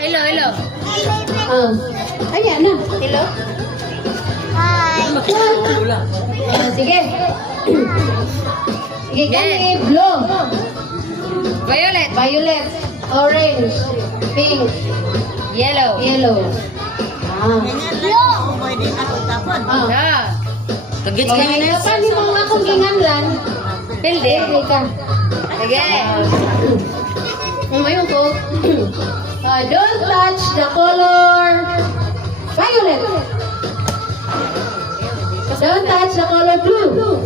Hello, hello. Ayan na. Hello. Sige. Sige, kani. Blue. Violet. Violet. Orange. Pink. Yellow. Yellow. Ah. Kagits ka Okay, paano mo akong ginganlan? Pilde. Pilde ka. Sige. Ngayon ko. Don't touch the color violet. Don't touch the color blue.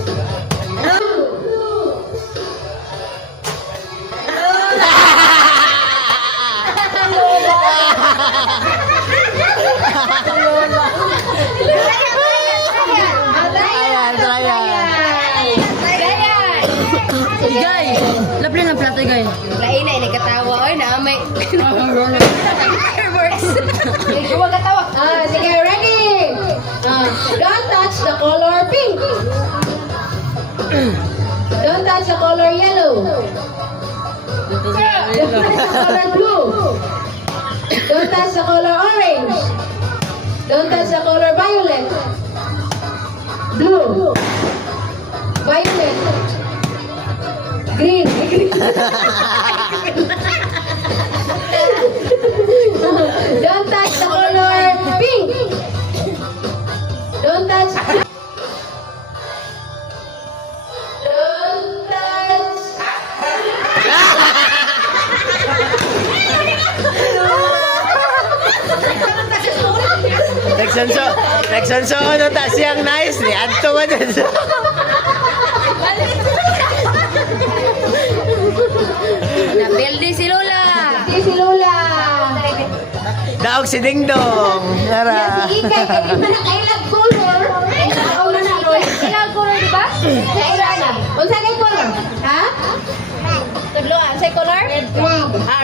Igay. Labi ng plato, Igay. Lain na, katawa. Oy, naamay. Fireworks. Huwag katawa. Sige, ready? Don't touch the color pink. Don't touch the color yellow. Don't touch the color blue. Don't touch the color orange. Don't touch the color violet. Blue. Violet. Green. Don't touch the color pink. Don't touch. Don't touch. Nagsanso, ano ta siyang nice ni Adto man dyan. Napildi si Lola. Si Lola. Daog si Ding Dong. Yan Nara. si Ikay. Kaya man ang kailang color. Ako na na, Lola. Kailangan color, di ba? Kailan na. Unsa kay color? Ha? Tudloan. Say color? Red.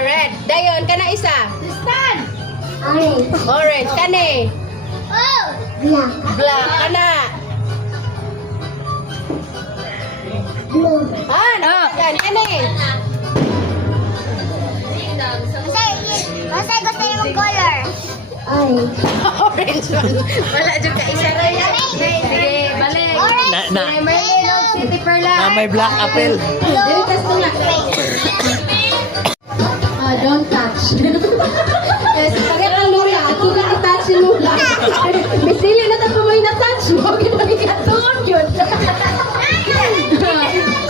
Red. Dayon, kana isa. Stan. Orange. Kani. Black. Kana. Ano? Yan. Kani. Masay gusto yung color. Orange one. Wala dyan ka isa rin. Sige, balik. Na Merlin, City Perla. may black apple. Dili tas ko na. Don't touch. Yes, pagkat ang Lola, ako ka i-touch si Lola. Bisili na tayo may na-touch mo. Ginagatuon yun.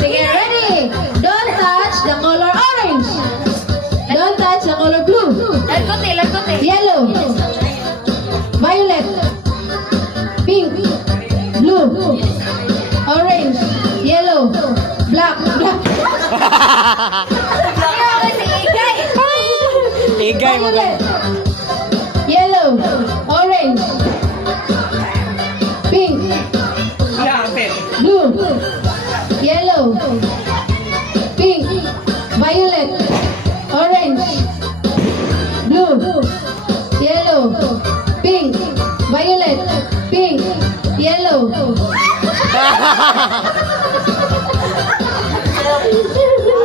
Sige, ready? Don't touch the color orange. Don't touch the color blue. Lagote. Yellow. Violet. Pink. Blue. Orange. Yellow. Black. Igay mo ka. Violet. Yellow. Orange. Pink. Blue. Yellow. Pink. Violet. Orange. Blue. Yellow. Pink. Violet. Pink. Yellow.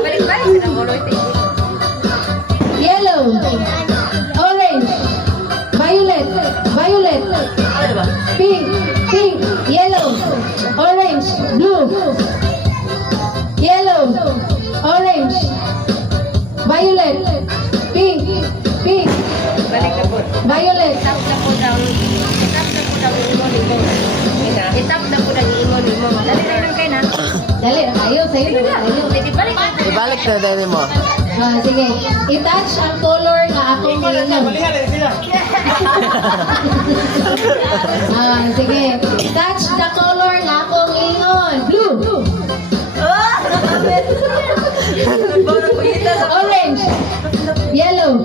Balik-balik na color. Yellow. Orange. Violet. Pink. Yellow. Orange. Blue. Yellow. Orange. Violet. Pink. Balik na po. Violet. Itap na po daw ingon-ingon. Itap na po daw ingon-ingon. Dali lang kayo na. Dali, ayaw sa'yo. Ayaw. Pwede balik na. Ibalik na dali mo. Sige. I-touch ang color na akong ingon. Sige. Touch the color na akong ingon. Blue. Orange. Yellow.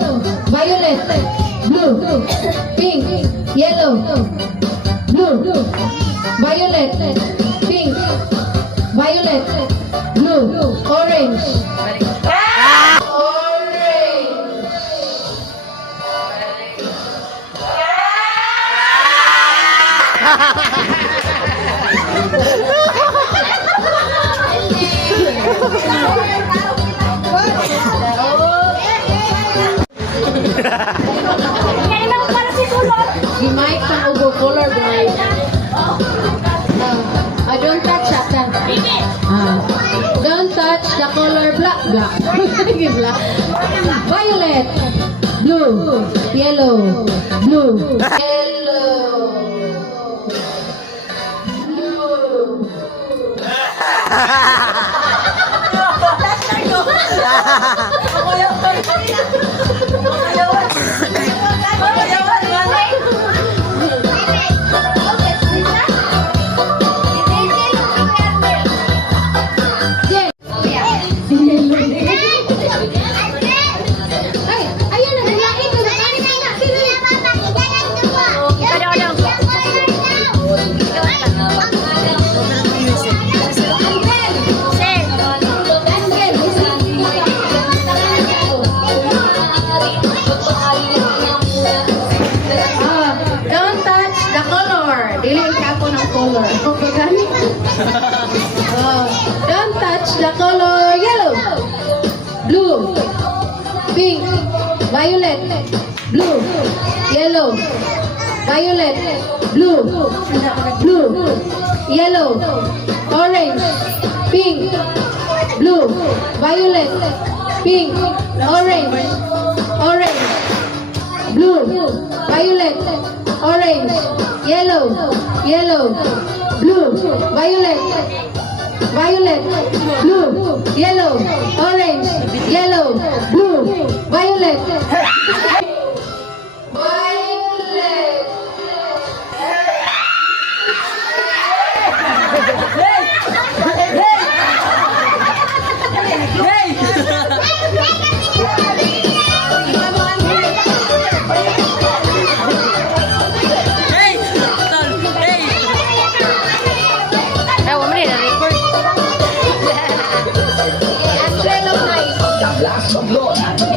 Violet. Blue. Pink. Yellow. Blue. Violet. Pink. Violet. Blue. Orange. Gimay pang ugo color blind. Don't touch that. Don't touch the color black. Black. Violet. Blue. Yellow. Blue. Yellow. Blue. Ay, ayan na, naglain ko na. Don't touch the color. Dili ka ako ng color. Don't touch the color yellow, blue, pink, violet, blue, yellow, violet, blue, blue, yellow, orange, pink, blue, violet, pink, orange, orange, blue, violet, orange, yellow, yellow, blue, violet, violet, blue, yellow, orange, yellow, blue, violet. Violet.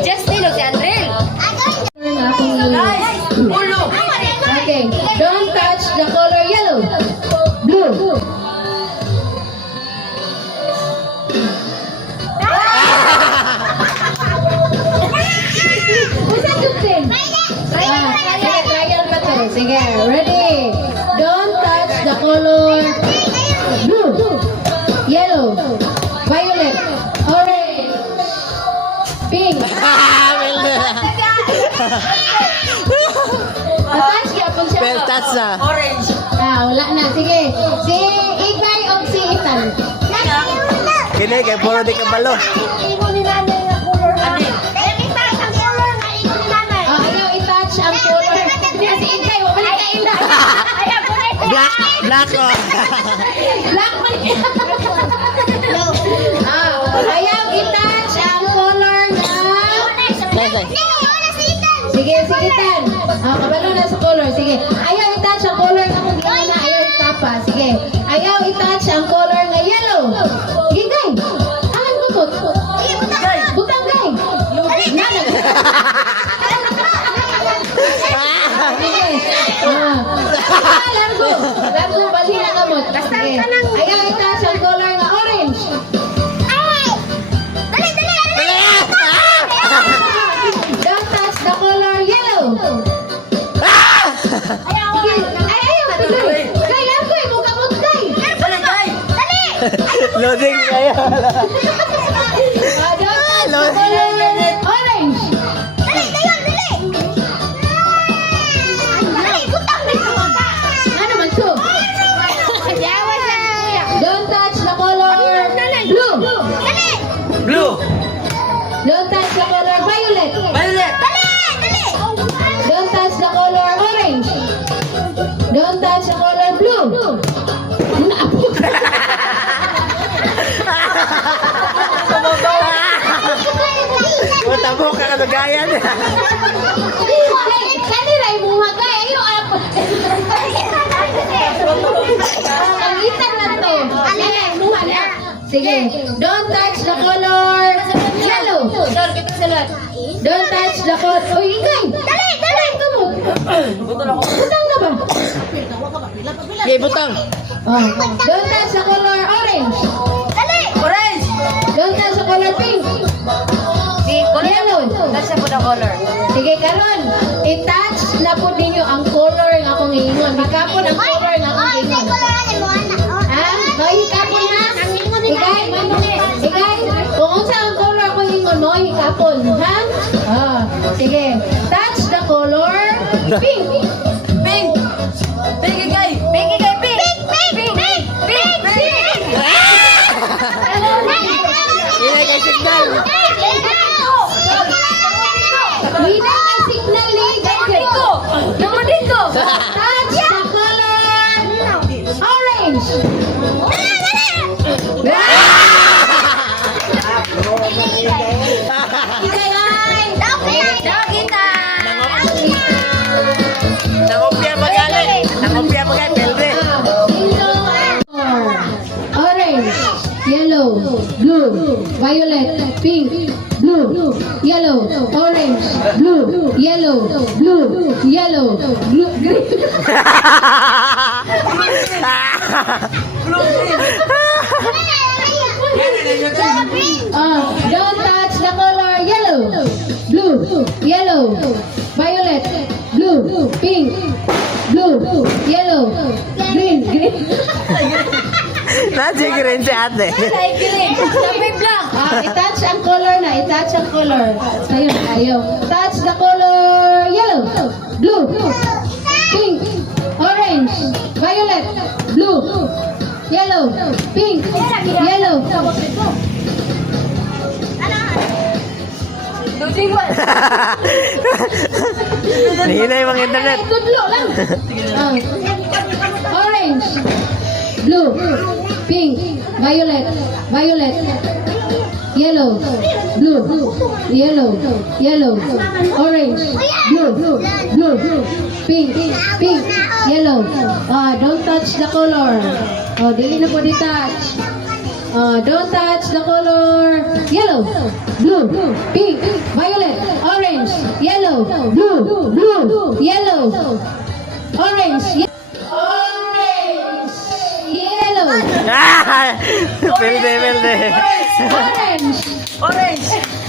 Justin, si Andrel. Okay, don't touch the color yellow, blue. Usan Justin? Sige, trial pa to. Sige, ready? Don't touch the color blue, yellow, violet, orange, pink. Touch yapon siya. Well, touch na. Orange. Wala na. Sige. Si Ikay o si Itan? Kini, kay puro di kabalo. Ayaw i-touch ang color. Si Ikay, wala ka ina. Black, black oh. Black man yan. Ayaw i-touch ang color na... Sige, sige, Tan. Kabalo na sa color. Sige. Ayaw i-touch ang color na kung gano'n na ayaw itapa. Sige. Ayaw i-touch ang color na yellow. Sige, Gay. Alam ko to. Butang, Gay. Nanag. Sige. Largo. Largo, bali na gamot. Sige. Ayaw i-touch ang color na orange. Don't touch the color yellow. Ayaw. Gay, largo eh. Mukha mo, Gay. Loading kayo. Don't touch the color orange. Ano man to? Don't touch the color blue. Blue. Don't touch the color violet. Violet. Don't touch the color orange. Don't touch the color blue. Matabo ka kalagayan. Kanira yung mga kaya. Ayaw apa. Pangitan na to. Sige. Don't touch the color yellow. Don't touch the color. Uy, Ingay. Dali. Kamu. Butang na ba? Okay, butang. Don't touch the color orange. Orange. Don't touch the color pink. Si Yellow. Touch siya po the color. Sige, karon. I-touch na po ninyo ang color ng akong ingon. Hikapon ang color ng akong ingon. Ha? No, hikapon na. Igay, igay. Kung unsa ang color akong ingon mo, hikapon. Ha? Ah, sige. Touch the color. Pink. Pink! Pink, guy! Pink, guy! Pink! Pink! Pink! Pink! Pink! Hinay kay signal. Wina kay signal ni. Dito! Naman dito! Touch the color orange. Nakita! Nangopya magaling. Nangopya magaling. Pelbe. Orange, yellow, blue, violet, pink, blue, yellow, orange, blue, yellow, blue, yellow, blue, green. Don't touch the color yellow, blue, yellow, violet, blue, pink, blue, yellow, green, green. Nasigirin si ate. Sabay blank! I-touch ang color na, i-touch ang color. Sa'yo na tayo. Touch the color yellow, blue, pink, orange, violet, blue, yellow, pink, yellow. Hinay mga internet. Ay, tudlo lang. Orange, blue, pink, violet, violet, yellow, blue, yellow, yellow, orange, blue, blue, pink, pink, yellow. Don't touch the color. Dili na po di-touch. Don't touch the color yellow, blue, pink, violet, orange, yellow, blue, blue, yellow, orange, orange, yellow, Pelbe, pelbe. orange, Orange!